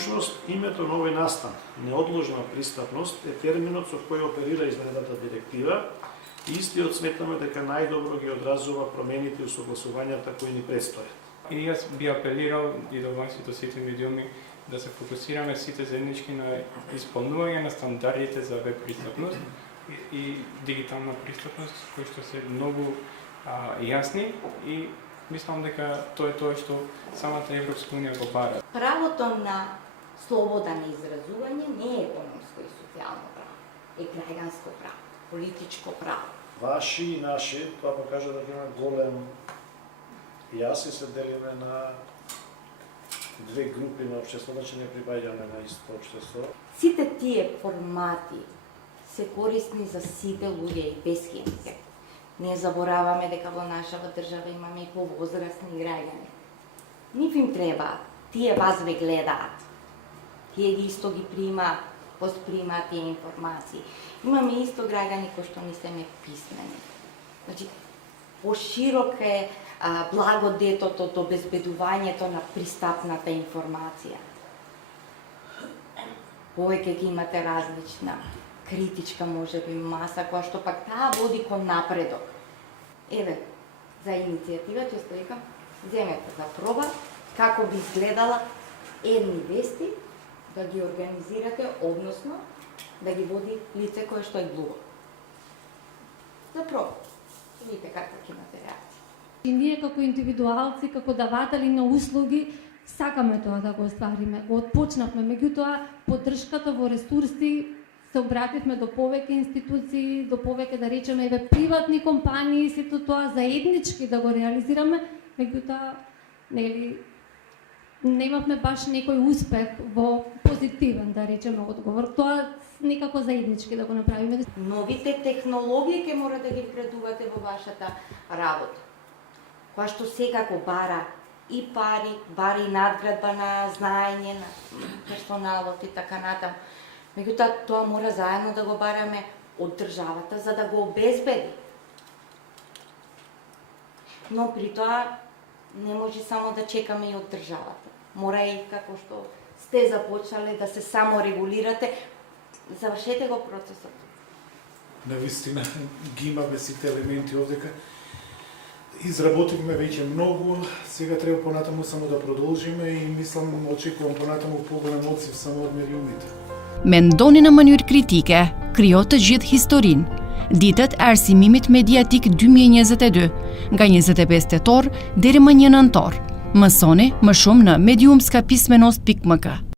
всушност, името на овој настан, неодложна пристапност, е терминот со кој оперира изменетата директива и истиот сметаме дека најдобро ги одразува промените и усогласувањата кои ни предстојат. И јас би апелирал и до вас и до сите медиуми да се фокусираме сите заеднички на исполнување на стандардите за веб пристапност и дигитална пристапност, кои што се многу јасни и мислам дека тоа е тоа што самата Европска унија го бара. Правото на слобода на изразување не е економско и социјално право, е граѓанско право, политичко право. Ваши и наши, тоа покажа дека има голем јас и се делиме на две групи на општество, значи не припаѓаме на исто општество. Сите тие формати се корисни за сите луѓе и без хендикеп. Не забораваме дека во нашава држава имаме и повозрастни граѓани. Нив им треба, тие вас ве гледаат. Тие ги исто ги примаат, воспримаат тие информации. Имаме исто граѓани кои што не сме писмени. Значи, поширок е благодетот од обезбедувањето на пристапната информација. Повеќе ги имате различна критичка можеби маса, која што пак таа води кон напредок. Еве, за иницијатива ќе стоикам, земете за проба како би изгледала едни вести да ги организирате, односно да ги води лице кое што е глуво. За проба. Видите каква ќе имате реакција. И ние како индивидуалци, како даватели на услуги, сакаме тоа да го оствариме. Го отпочнавме, меѓутоа поддршката во ресурси се обративме до повеќе институции, до повеќе да речеме еве приватни компании, сето тоа заеднички да го реализираме, меѓутоа нели немавме баш некој успех во позитивен, да речеме, одговор. Тоа некако заеднички да го направиме. Новите технологии ќе мора да ги вградувате во вашата работа, која што секако бара и пари, бара и надградба на знаење, на персоналот и така натаму. Меѓутоа, тоа мора заедно да го бараме од државата за да го обезбеди. Но при тоа не може само да чекаме и од државата. Мора и како што сте започнале да се саморегулирате, завршете го процесот. Навистина ги имаме сите елементи овдека. Изработивме веќе многу, сега треба понатаму само да продолжиме и мислам, очекувам понатаму поголем одзив само од медиумите. Mendoni në mënyrë kritike, krijo të gjithë historinë. Ditët e arsimimit mediatik 2022, nga 25 tetor deri më 1 nëntor. Mësoni më shumë në mediumskapismenos.mk.